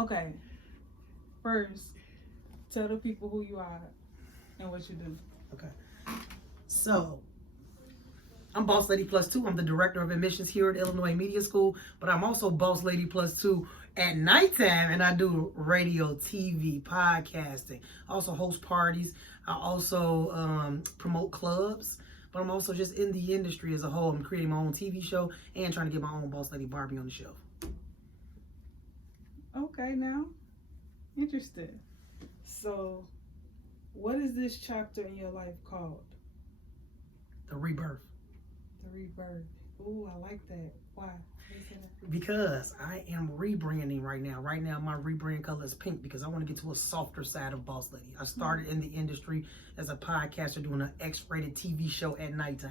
Okay. First, tell the people who you are and what you do. Okay. So, I'm Boss Lady Plus 2. I'm the Director of Admissions here at Illinois Media School, but I'm also Boss Lady Plus 2 at nighttime, and I do radio, TV, podcasting. I also host parties. I also promote clubs, but I'm also just in the industry as a whole. I'm creating my own TV show and trying to get my own Boss Lady Barbie on the show. Okay, now. Interesting. So, what is this chapter in your life called? The rebirth. The rebirth. Ooh, I like that. Why? Because I am rebranding right now. Right now, my rebrand color is pink because I want to get to a softer side of Boss Lady. I started in the industry as a podcaster doing an X-rated TV show at nighttime.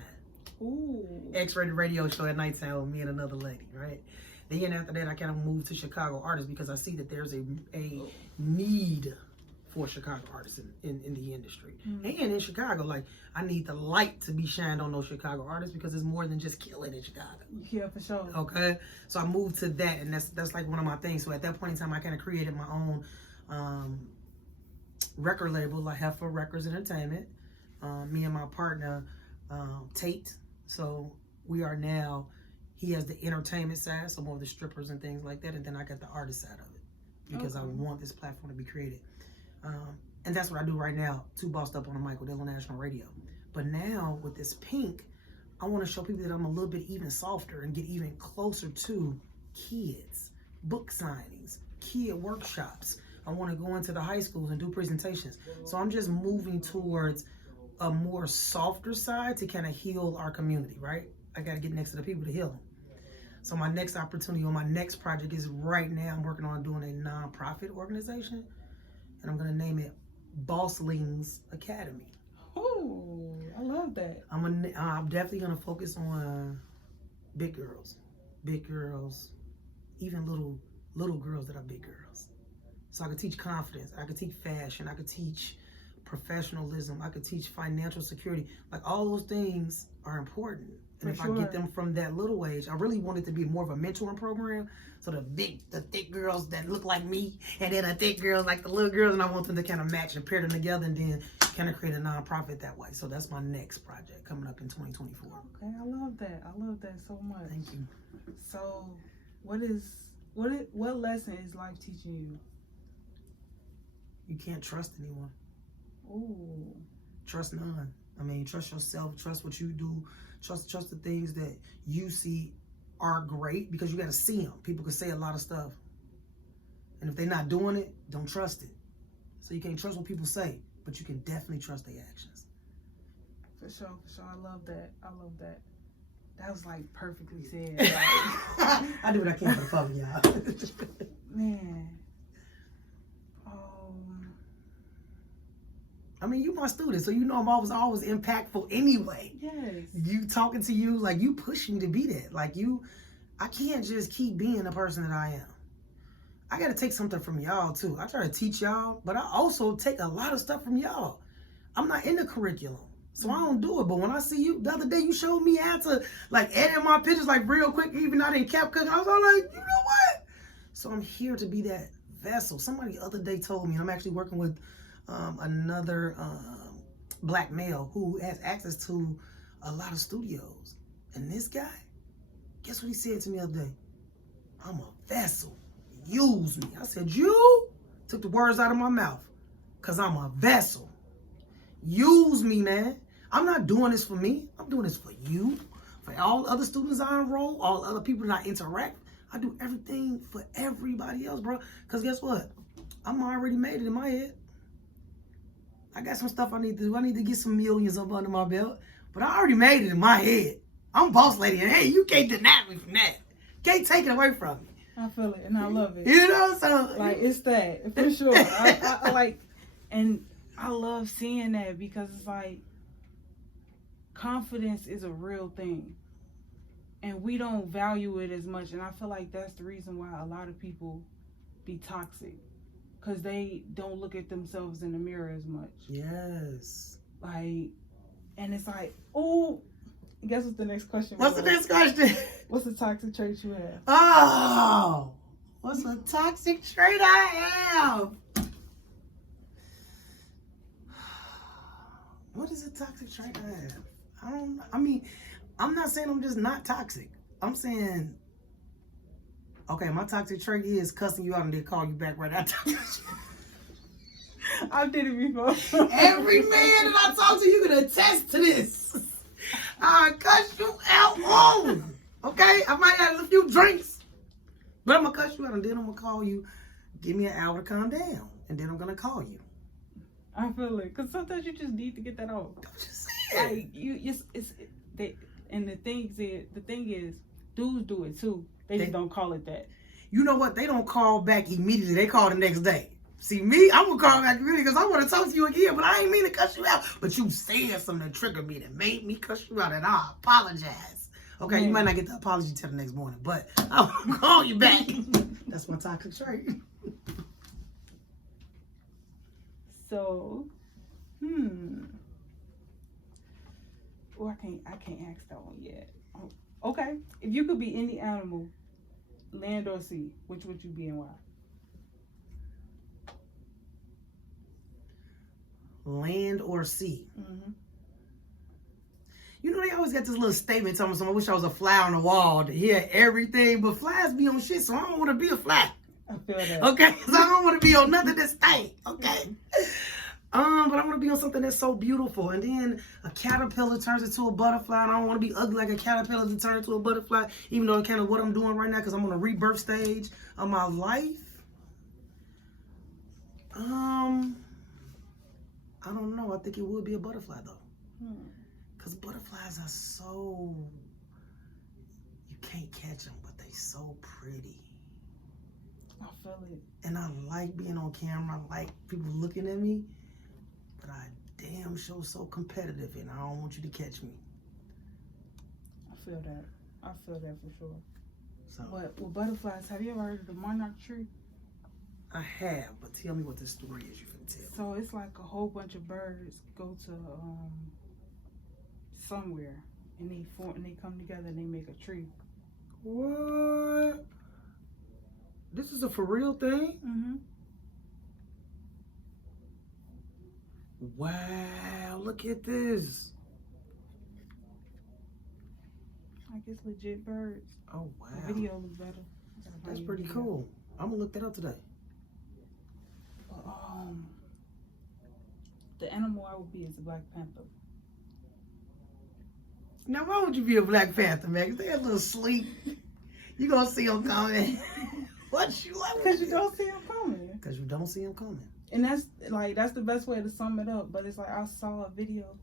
Ooh. X-rated radio show at nighttime with me and another lady, right? Then after that, I kind of moved to Chicago artists because I see that there's a need for Chicago artists in the industry. Mm-hmm. And in Chicago, like, I need the light to be shined on those Chicago artists because it's more than just killing in Chicago. Yeah, for sure. Okay? So I moved to that, and that's like one of my things. So at that point in time, I kind of created my own record label, like Heifer Records Entertainment. Me and my partner, Tate. So we are now, he has the entertainment side, some of the strippers and things like that, and then I got the artist side of it because I want this platform to be created. And that's what I do right now, Too Bossed Up on the Mic with Illinois National Radio. But now with this pink, I want to show people that I'm a little bit even softer and get even closer to kids, book signings, kid workshops. I want to go into the high schools and do presentations. So I'm just moving towards a more softer side to kind of heal our community, right? I got to get next to the people to heal them. So my next opportunity or my next project is right now I'm working on doing a nonprofit organization, and I'm going to name it Bosslings Academy. Oh, I love that. I'm definitely going to focus on big girls, even little girls that are big girls. So I could teach confidence, I could teach fashion, I could teach professionalism, I could teach financial security. Like, all those things are important. And if I get them from that little age, I really want it to be more of a mentoring program. So the thick girls that look like me, and then the thick girls like the little girls, and I want them to kind of match and pair them together and then kind of create a nonprofit that way. So that's my next project coming up in 2024. Okay, I love that. I love that so much. Thank you. So what lesson is life teaching you? You can't trust anyone. Ooh. Trust none. I mean, trust yourself, trust what you do, trust the things that you see are great, because you got to see them. People can say a lot of stuff, and if they're not doing it, don't trust it. So you can't trust what people say, but you can definitely trust their actions. For sure. I love that. That was like perfectly said. Like, I do what I can for the public, y'all. Man. I mean, you my student, so you know I'm always impactful anyway. Yes. You talking to you, like, you push me to be that. Like, I can't just keep being the person that I am. I got to take something from y'all, too. I try to teach y'all, but I also take a lot of stuff from y'all. I'm not in the curriculum, so I don't do it. But when I see you, the other day you showed me how to, like, edit my pictures, like, real quick, even out in CapCut. I was all like, you know what? So I'm here to be that vessel. Somebody the other day told me, and I'm actually working with another black male who has access to a lot of studios. And this guy, guess what he said to me the other day? I'm a vessel. Use me. I said, you took the words out of my mouth, because I'm a vessel. Use me, man. I'm not doing this for me. I'm doing this for you, for all other students I enroll, all other people that I interact. I do everything for everybody else, bro. Because guess what? I'm already made it in my head. I got some stuff I need to do. I need to get some millions up under my belt. But I already made it in my head. I'm boss lady, and hey, you can't deny me from that. Can't take it away from me. I feel it, and I love it. You know, so like, it's that for sure. I like, and I love seeing that, because it's like, confidence is a real thing, and we don't value it as much. And I feel like that's the reason why a lot of people be toxic. Because they don't look at themselves in the mirror as much. Yes. Like, and it's like, oh, guess what the next question was? What's the next question? What's the toxic trait you have? Oh, What's a toxic trait I have? What is a toxic trait I have? I'm not saying I'm just not toxic. I'm saying, okay, my toxic trait is cussing you out and then call you back right after. I did it before. Every man that I talk to, you can attest to this. I cuss you out wrong. Okay? I might have a few drinks, but I'm going to cuss you out and then I'm going to call you. Give me an hour to calm down, and then I'm going to call you. I feel it. Because sometimes you just need to get that off. I'm just saying. Like, the thing is, dudes do it too. They just don't call it that. You know what? They don't call back immediately. They call the next day. See, me, I'm going to call back immediately because I want to talk to you again, but I ain't mean to cuss you out. But you said something that triggered me that made me cuss you out, and I apologize. Okay, you might not get the apology till the next morning, but I'll call you back. That's my toxic trait. So, well, I can't ask that one yet. Okay, if you could be any animal, land or sea, which would you be and why? Land or sea? Mm-hmm. You know, they always got this little statement telling me, I wish I was a fly on the wall to hear everything, but flies be on shit, so I don't want to be a fly. I feel that. Okay, so I don't want to be on nothing that stink. Okay. But I want to be on something that's so beautiful. And then a caterpillar turns into a butterfly, and I don't want to be ugly like a caterpillar to turn into a butterfly, even though it's kind of what I'm doing right now because I'm on a rebirth stage of my life. I don't know. I think it would be a butterfly though. Because butterflies are so, you can't catch them, but they so pretty. I feel it. And I like being on camera. I like people looking at me. But I damn sure so competitive, and I don't want you to catch me. I feel that. I feel that for sure. So, But with butterflies, have you ever heard of the monarch tree? I have, but tell me what this story is you can tell. So it's like a whole bunch of birds go to somewhere, and they come together and they make a tree. What? This is a for real thing? Mm-hmm. Wow, look at this. Like it's legit birds. Oh, wow. The video looks better. That's pretty cool. I'm going to look that up today. The animal I would be is a Black Panther. Now, why would you be a Black Panther, man? 'Cause they're a little sleep. You going to see them coming. Because you don't see them coming. Because you don't see them coming. And that's the best way to sum it up. But it's like I saw a video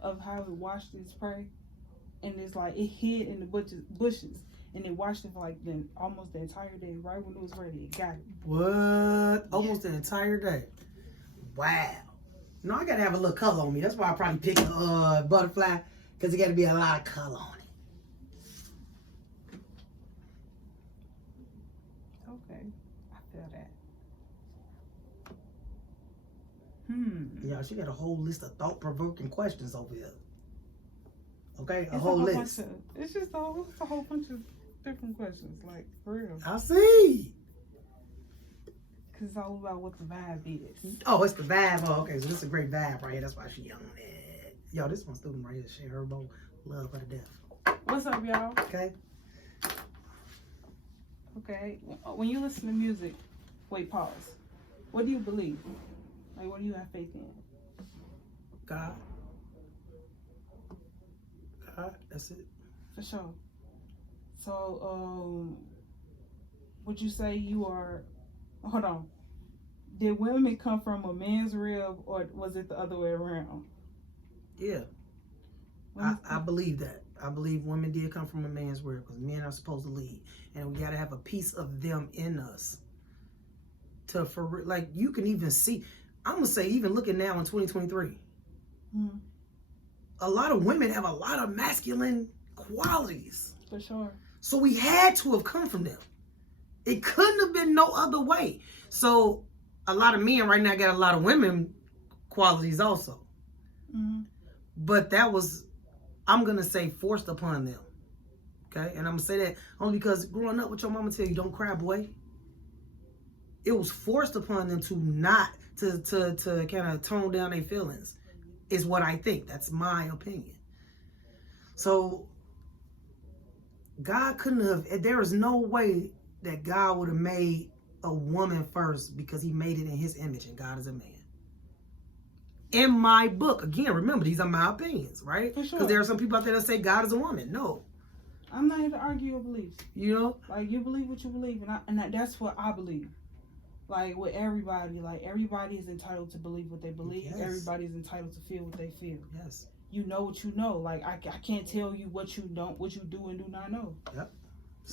of how it watched its prey, and it's like it hid in the bushes, and it watched it for like almost the entire day. Right when it was ready, it got it. What? Almost the entire day. Wow. No, I gotta have a little color on me. That's why I probably picked a butterfly, because it got to be a lot of color on it. Okay, I feel that. Yeah, she got a whole list of thought-provoking questions over here. Okay, It's a whole list. It's just a whole bunch of different questions, like for real. I see. Cause it's all about what the vibe is. Oh, it's the vibe. Oh, okay, so this is a great vibe right here. That's why she on it. Yo, this one student right here, share her bowl, love her to death. What's up, y'all? Okay. Okay. When you listen to music, wait, pause. What do you believe? Like, what do you have faith in? God. God, that's it. For sure. So, would you say you are? Hold on. Did women come from a man's rib, or was it the other way around? Yeah. I believe that. I believe women did come from a man's rib because men are supposed to lead, and we got to have a piece of them in us. Like you can even see. I'm gonna say even looking now in 2023, a lot of women have a lot of masculine qualities. For sure. So we had to have come from them. It couldn't have been no other way. So a lot of men right now got a lot of women qualities also. But that was, I'm going to say, forced upon them. Okay? And I'm going to say that only because growing up with your mama tell you, don't cry, boy. it was forced upon them to not to kind of tone down their feelings, is what I think. That's my opinion. So God couldn't have, there is no way that God would have made a woman first, because he made it in his image and God is a man. In my book, again, remember, these are my opinions, right? For sure. Because there are some people out there that say God is a woman. No. I'm not here to argue your beliefs. You know? Like, you believe what you believe, and that's what I believe. Like, with everybody, like, everybody is entitled to believe what they believe. Yes. Everybody is entitled to feel what they feel. Yes. You know what you know. Like, I can't tell you what you do and do not know. Yep.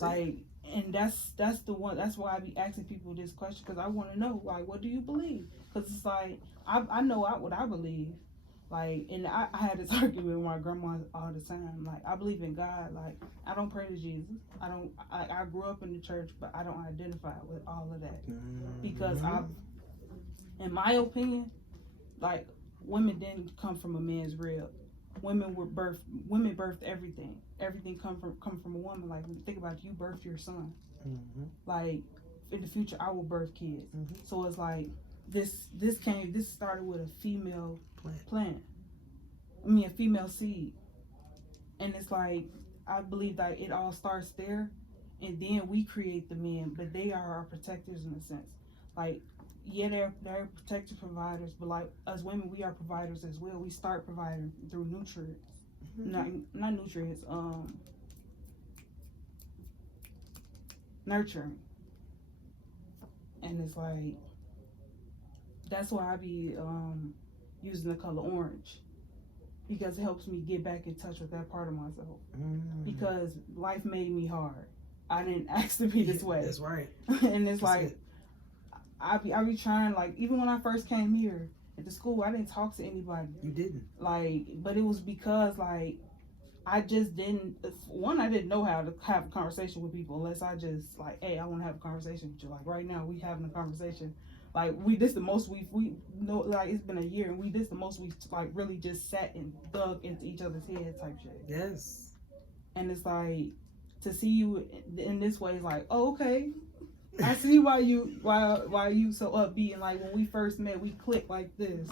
Like, and that's the one. That's why I be asking people this question, because I want to know, like, what do you believe? Because it's like, I know what I believe. Like, and I had this argument with my grandma all the time. Like, I believe in God. Like, I don't pray to Jesus. I grew up in the church, but I don't identify with all of that. Because in my opinion, like, women didn't come from a man's rib. Women birthed everything. Everything come from a woman. Like, when you think about it, you birthed your son. Like, in the future, I will birth kids. So it's like, this started with a female plant. I mean, a female seed. And it's like, I believe that it all starts there, and then we create the men, but they are our protectors in a sense. Like, yeah, they're protective providers, but like us women, we are providers as well. We start providing through nutrients. Not nutrients, nurturing. And it's like, that's why I be using the color orange, because it helps me get back in touch with that part of myself. Because life made me hard. I didn't ask to be this way. That's right. And it's like, I be trying, like, even when I first came here at the school, I didn't talk to anybody. You didn't. Like, but it was because, like, I just didn't, I didn't know how to have a conversation with people unless I just, like, hey, I want to have a conversation with you. Like, right now, we having a conversation. Like, this the most we know, like, it's been a year, and this the most we, like, really just sat and dug into each other's head type shit. Yes. And it's like, to see you in this way is like, oh, okay. I see why you so upbeat. And like, when we first met, we clicked like this.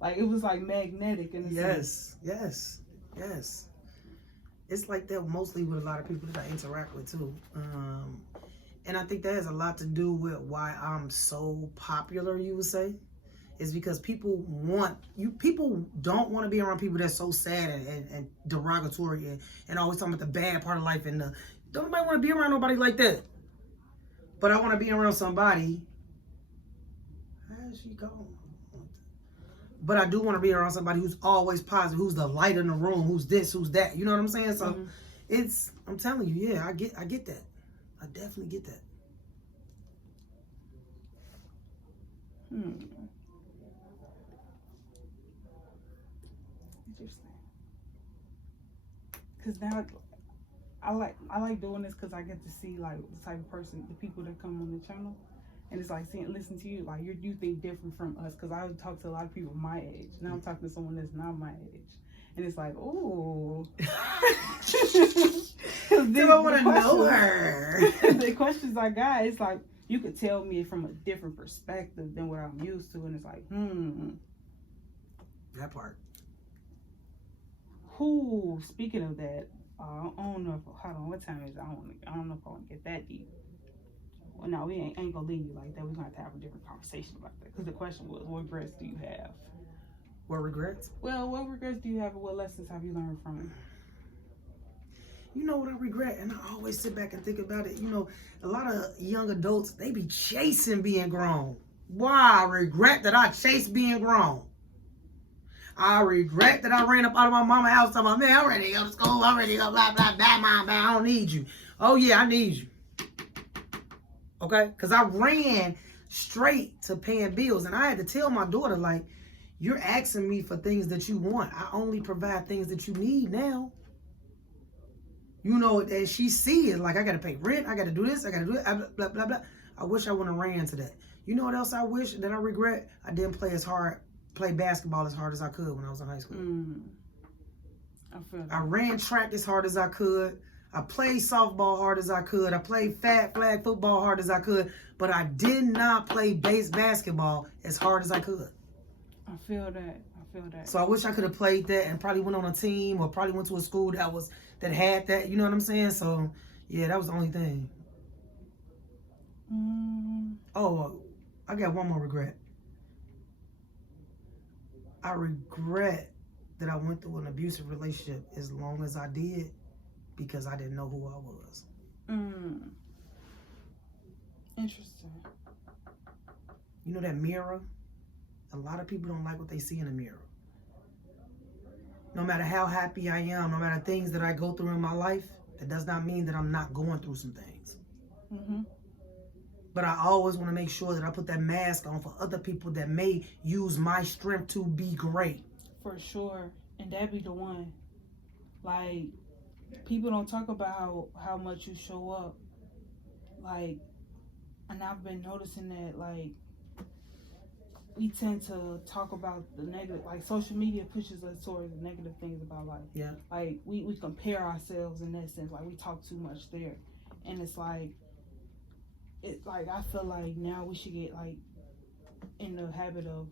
Like, it was like magnetic in a sense. Yes. It's like that mostly with a lot of people that I interact with too. And I think that has a lot to do with why I'm so popular, you would say. Is because people don't want to be around people that's so sad and derogatory and always talking about the bad part of life, and don't nobody want to be around nobody like that. But I want to be around somebody. How's she going? But I do want to be around somebody who's always positive, who's the light in the room, who's this, who's that. You know what I'm saying? So I'm telling you, yeah, I get that. I definitely get that. Interesting. Because now I like doing this because I get to see, like, the type of person, the people that come on the channel, and it's like listen to you, like, you think different from us. Because I would talk to a lot of people my age. Now I'm talking to someone that's not my age, and it's like, ooh. I want to know her. The questions I got, it's like, you could tell me from a different perspective than what I'm used to, and it's like, That part. Speaking of that, I don't know if, hold on, what time is it? I don't know if I want to get that deep. Well, no, we ain't gonna leave you like that. We're gonna have to have a different conversation about that. Because the question was, what regrets do you have? What regrets? Well, what regrets do you have, and what lessons have you learned from it? You know what I regret? And I always sit back and think about it. You know, a lot of young adults, they be chasing being grown. Why? I regret that I chased being grown. I regret that I ran up out of my mama's house talking about, man, I'm ready to go to school. I'm ready to go, blah, blah, blah, mom, I don't need you. Oh, yeah, I need you. Okay? Because I ran straight to paying bills. And I had to tell my daughter, like, you're asking me for things that you want. I only provide things that you need now. You know, and she sees, like, I got to pay rent. I got to do this. I got to do it. Blah, blah, blah, blah. I wish I wouldn't have ran to that. You know what else I wish that I regret? I didn't play basketball as hard as I could when I was in high school. I feel that. I ran track as hard as I could. I played softball hard as I could. I played flag football hard as I could. But I did not play basketball as hard as I could. I feel that. So I wish I could have played that and probably went on a team or probably went to a school that had that. You know what I'm saying? So, yeah, that was the only thing. Oh, I got one more regret. I regret that I went through an abusive relationship as long as I did because I didn't know who I was. Interesting. You know that mirror? A lot of people don't like what they see in the mirror. No matter how happy I am, no matter things that I go through in my life, that does not mean that I'm not going through some things. But I always want to make sure that I put that mask on for other people that may use my strength to be great. For sure. And that be the one. Like, people don't talk about how much you show up. Like, and I've been noticing that, like, we tend to talk about the negative, like social media pushes us towards the negative things about life. Yeah. Like we compare ourselves in that sense, like we talk too much there. And it's like I feel like now we should get like in the habit of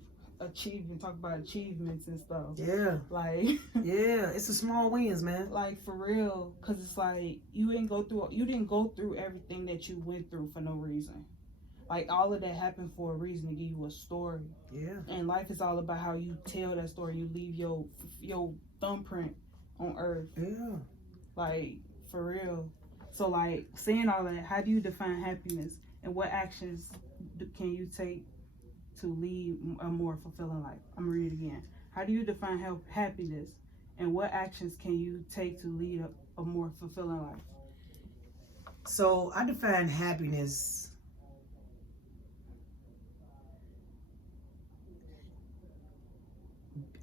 talk about achievements and stuff. Yeah. Like yeah, it's the small wins, man. Like for real, cause it's like you didn't go through everything that you went through for no reason. Like, all of that happened for a reason, to give you a story. Yeah. And life is all about how you tell that story. You leave your thumbprint on earth. Yeah. Like, for real. So, like, saying all that, how do you define happiness? And what actions can you take to lead a more fulfilling life? I'm going to read it again. How do you define happiness? And what actions can you take to lead a more fulfilling life? So, I define happiness...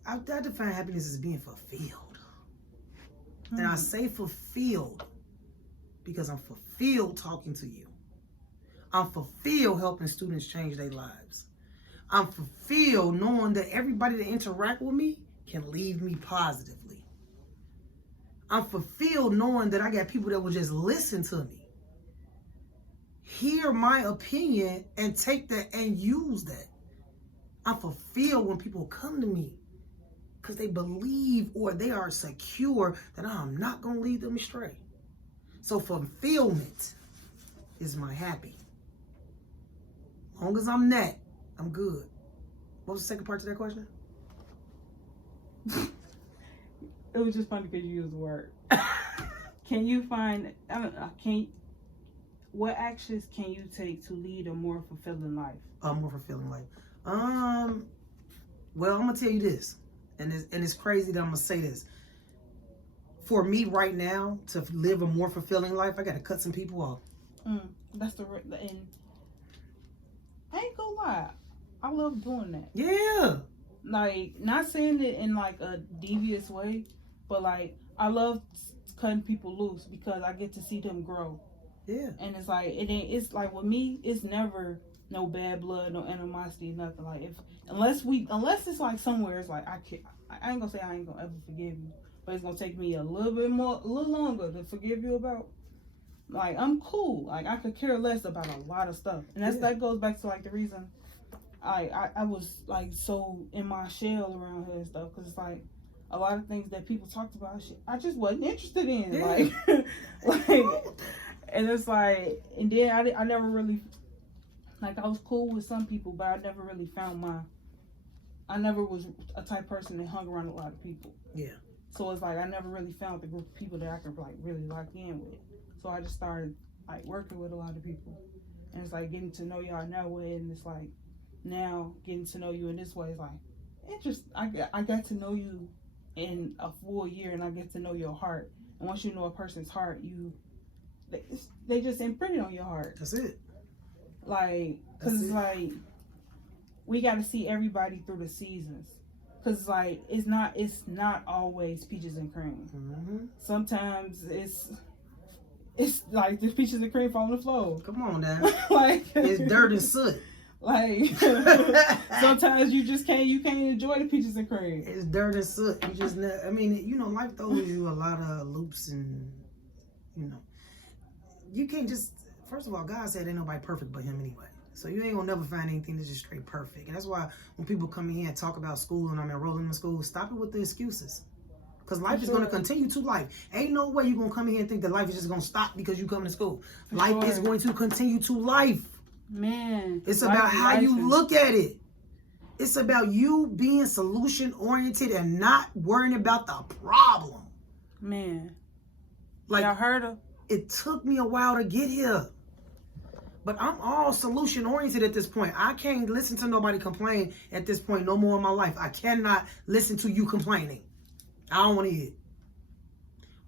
I define happiness as being fulfilled. And I say fulfilled because I'm fulfilled talking to you. I'm fulfilled helping students change their lives. I'm fulfilled knowing that everybody that interact with me can leave me positively. I'm fulfilled knowing that I got people that will just listen to me, hear my opinion, and take that and use that. I'm fulfilled when people come to me because they believe or they are secure that I'm not going to lead them astray. So fulfillment is my happy. As long as I'm that, I'm good. What was the second part to that question? It was just funny because you used the word. What actions can you take to lead a more fulfilling life? A more fulfilling life. Well, I'm gonna tell you this, and it's crazy that I'm gonna say this. For me right now, to live a more fulfilling life, I gotta cut some people off. And I ain't gonna lie, I love doing that. Yeah. Like, not saying it in like a devious way, but like I love cutting people loose because I get to see them grow. Yeah. And it's like it's like with me, it's never no bad blood, no animosity, nothing. Like unless it's like somewhere it's like I ain't gonna say I ain't gonna ever forgive you, but it's gonna take me a little longer to forgive you about. Like, I'm cool. Like, I could care less about a lot of stuff. And that goes back to like the reason I was like so in my shell around her and stuff, because it's like a lot of things that people talked about I just wasn't interested in. Yeah. Like and it's like, and then I never really, like, I was cool with some people, but I never really found I never was a type person that hung around a lot of people. Yeah. So it's like I never really found the group of people that I could like really lock in with. So I just started like working with a lot of people, and it's like getting to know y'all in that way, and it's like now getting to know you in this way is like interesting. I got to know you in a full year, and I get to know your heart. And once you know a person's heart, they just imprinted on your heart. That's it. Like, cause it's like we got to see everybody through the seasons. Cause it's like it's not always peaches and cream. Mm-hmm. Sometimes it's like the peaches and cream fall on the floor. Come on now. Like, it's dirt and soot. Like, sometimes you can't enjoy the peaches and cream. It's dirt and soot. You just life throws you a lot of loops and you know, you can't just, first of all, God said ain't nobody perfect but him anyway. So you ain't gonna never find anything that's just straight perfect. And that's why when people come in here and talk about school and I'm enrolling in school, stop it with the excuses. Because life is going to continue to life. Ain't no way you're going to come in here and think that life is just going to stop because you come to school. Life is going to continue to life. Man. It's about how you look at it. It's about you being solution oriented and not worrying about the problem. Man. Like, y'all heard her? It took me a while to get here. But I'm all solution oriented at this point. I can't listen to nobody complain at this point no more in my life. I cannot listen to you complaining. I don't want to hear it.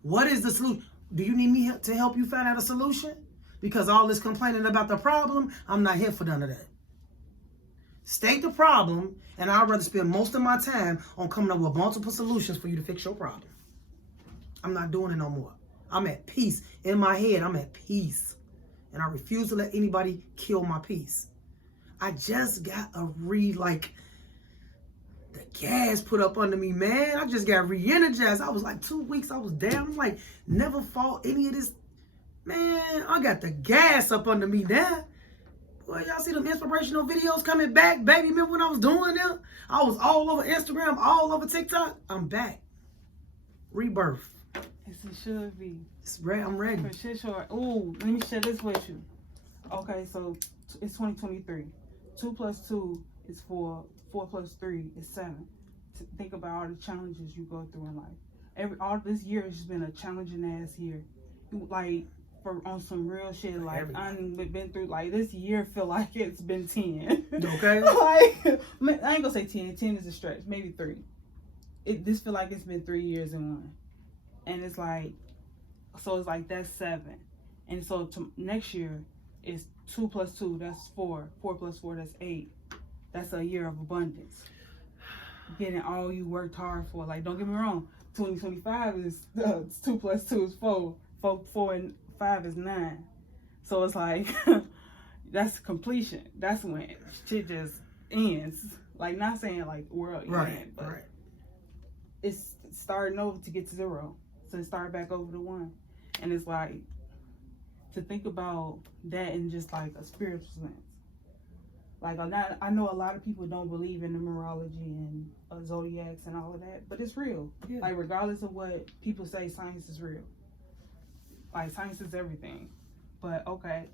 What is the solution? Do you need me to help you find out a solution? Because all this complaining about the problem, I'm not here for none of that. State the problem, and I'd rather spend most of my time on coming up with multiple solutions for you to fix your problem. I'm not doing it no more. I'm at peace. In my head, I'm at peace. And I refuse to let anybody kill my peace. I just got the gas put up under me, man. I just got re-energized. I was like 2 weeks, I was down. I'm like, never fought any of this. Man, I got the gas up under me now. Boy, y'all see them inspirational videos coming back? Baby, remember when I was doing them? I was all over Instagram, all over TikTok. I'm back. Rebirth. Yes, it should be. I'm ready. For sure. Ooh, let me share this with you. Okay, so it's 2023. 2 plus 2 is 4. 4 plus 3 is 7. Think about all the challenges you go through in life. All this year has just been a challenging ass year. Like, on some real shit. Like, I've been through, like, this year feel like it's been 10. Okay. Like, I ain't gonna say 10. 10 is a stretch. Maybe 3. This feel like it's been 3 years in one. And it's like, so it's like that's 7. And so next year is 2 plus 2, that's 4. 4 plus 4, that's 8. That's a year of abundance. Getting all you worked hard for. Like, don't get me wrong. 2025 is 2 plus 2 is 4. 4 and 5 is 9. So it's like, that's completion. That's when shit just ends. Like, not saying like world end, but it's starting over to get to 0. So start back over to 1. And it's like, to think about that in just like a spiritual sense. Like, I know a lot of people don't believe in numerology and zodiacs and all of that, but it's real. Yeah. Like, regardless of what people say, science is real. Like, science is everything. But, okay.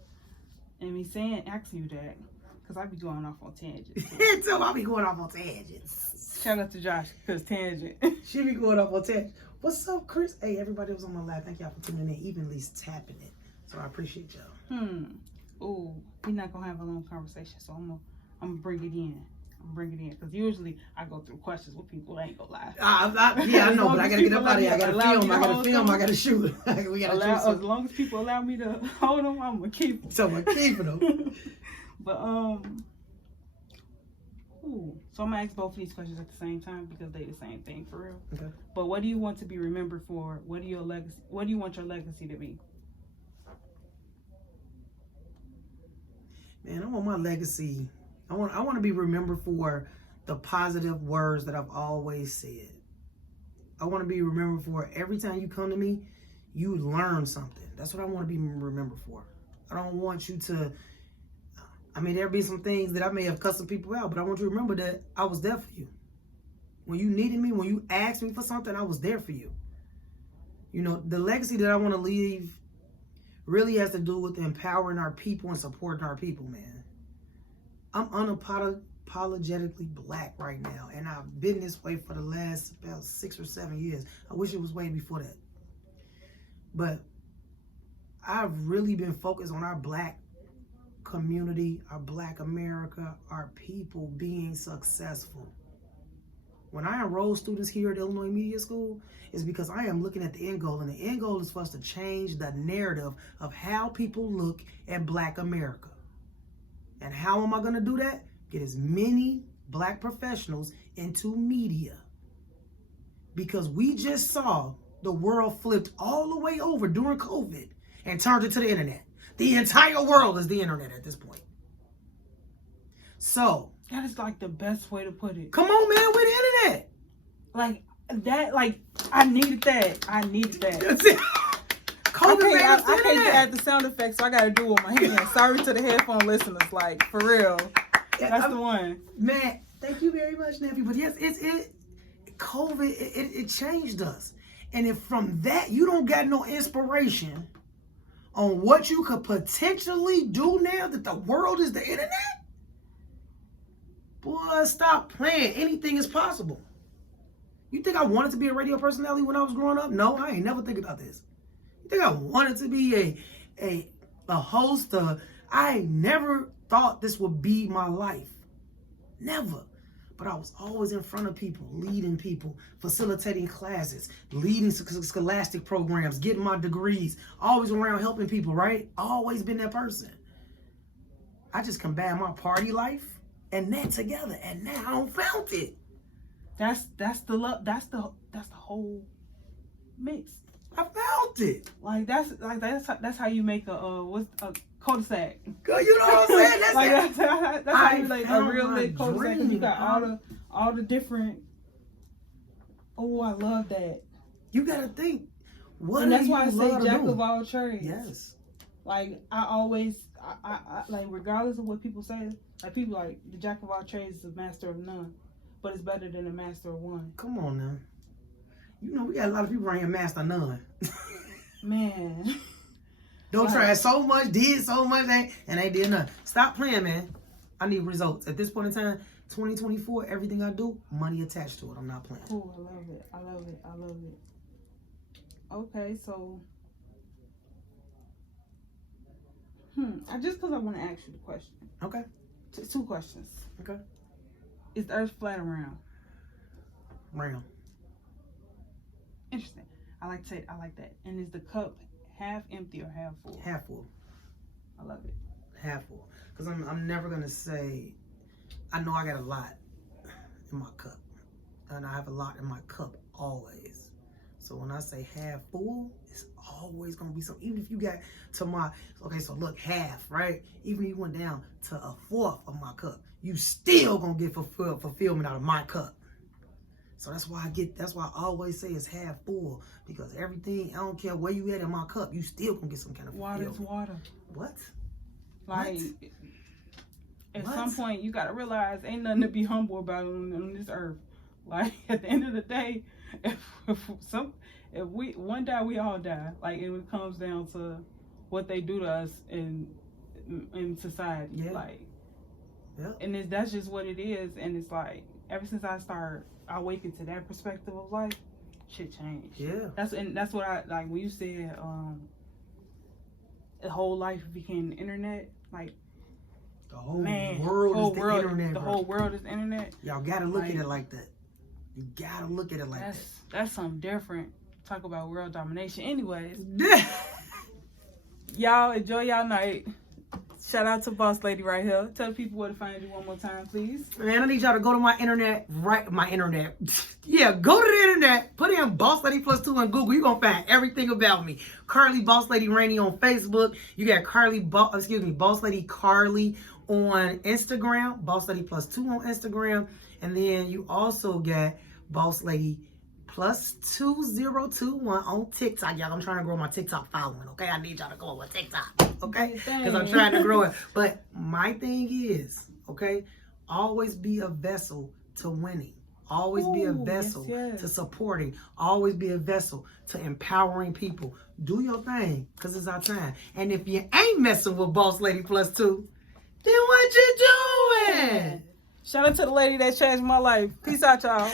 And me asking you that, because I be going off on tangents. So I be going off on tangents. Shout out to Josh, because tangent. She be going off on tangents. What's up, Chris? Hey, everybody was on my live. Thank y'all for tuning in, even at least tapping it. So I appreciate y'all. Ooh, we're not gonna have a long conversation, so I'm gonna bring it in. Because usually I go through questions with people. I ain't gonna lie. Yeah, I know, but I gotta get up out of here. I gotta film. I gotta shoot. We gotta shoot. As long as people allow me to hold them, I'm gonna keep them. So I'm gonna keep them. But so I'm gonna ask both of these questions at the same time because they the same thing for real. Okay. But what do you want to be remembered for? What do you want your legacy to be? Man, I want my legacy. I want to be remembered for the positive words that I've always said. I want to be remembered for every time you come to me, you learn something. That's what I want to be remembered for. I don't want you to, there'll be some things that I may have cussed some people out, but I want you to remember that I was there for you. When you needed me, when you asked me for something, I was there for you. You know, the legacy that I want to leave really has to do with empowering our people and supporting our people, man. I'm unapologetically black right now, and I've been this way for the last about 6 or 7 years. I wish it was way before that. But I've really been focused on our black community, our black America, our people being successful. When I enroll students here at Illinois Media School, it's because I am looking at the end goal, and the end goal is for us to change the narrative of how people look at black America. And how am I going to do that? Get as many black professionals into media. Because we just saw the world flipped all the way over during COVID and turned it to the internet. The entire world is the internet at this point. So that is like the best way to put it. Come on, man, we're the internet. Like that, like I needed that. That's it. I can't add the sound effects, so I gotta do it with my hands. Sorry to the headphone listeners, like for real. That's the one. Man, thank you very much, nephew. But yes, COVID, it changed us. And if from that you don't got no inspiration on what you could potentially do now that the world is the internet, boy, stop playing. Anything is possible. You think I wanted to be a radio personality when I was growing up? No, I ain't never think about this. You think I wanted to be a host? I never thought this would be my life. Never. But I was always in front of people, leading people, facilitating classes, leading scholastic programs, getting my degrees, always around helping people, right? Always been that person. I just combined my party life and that together, and now I don't found it. That's the whole mix. I found it. Like that's how you make a cul-de-sac. Girl, you know what I'm saying? That's how you like a real lit cul-de-sac. You got all the different. Oh, I love that. You gotta think. And that's why I say jack of all trades. Yes. Like I always, I like regardless of what people say, like people like the jack of all trades is a master of none, but it's better than a master of one. Come on now. You know we got a lot of people around here master none. Man. Don't try so much, did so much, and they did nothing. Stop playing, man. I need results. At this point in time, 2024, everything I do, money attached to it. I'm not playing. Oh, I love it. I love it. I love it. Okay, so just because I want to ask you the question. Okay. Two questions. Okay. Is the earth flat or round? Round. Interesting. I like that. And is the cup half empty or half full? Half full. I love it. Half full. Because I'm never going to say, I know I got a lot in my cup. And I have a lot in my cup always. So when I say half full, it's always going to be something. Even if you got to my, okay, so look, half, right? Even if you went down to a fourth of my cup, you still going to get fulfillment out of my cup. So that's why I always say it's half full, because everything, I don't care where you at in my cup, you still gonna get some kind of fulfillment. Water's water. What? Like, what? At some point, you gotta realize ain't nothing to be humble about on this earth. Like, at the end of the day, if we one die, we all die. Like, and it comes down to what they do to us in society. Yeah. Like, yeah. And that's just what it is. And it's like, ever since I awakened to that perspective of life, shit changed. Yeah. That's what I like when you said the whole life became the internet. Like, the whole world is the internet. The whole world is the internet. Y'all gotta look at it like that. You gotta look at it like that. That's something different. Talk about world domination. Anyways, y'all enjoy y'all night. Shout out to Boss Lady right here. Tell people where to find you one more time, please. Man, I need y'all to go to my internet. Yeah, go to the internet. Put in Boss Lady +2 on Google. You're going to find everything about me. Carly Boss Lady Rainey on Facebook. You got Boss Lady Carly on Instagram. Boss Lady +2 on Instagram. And then you also got Boss Lady +2021 on TikTok. Y'all, I'm trying to grow my TikTok following, okay? I need y'all to go on TikTok, okay? Because I'm trying to grow it. But my thing is, okay, always be a vessel to winning. Always be a vessel to supporting. Always be a vessel to empowering people. Do your thing, because it's our time. And if you ain't messing with Boss Lady +2, then what you doing? Shout out to the lady that changed my life. Peace out, y'all.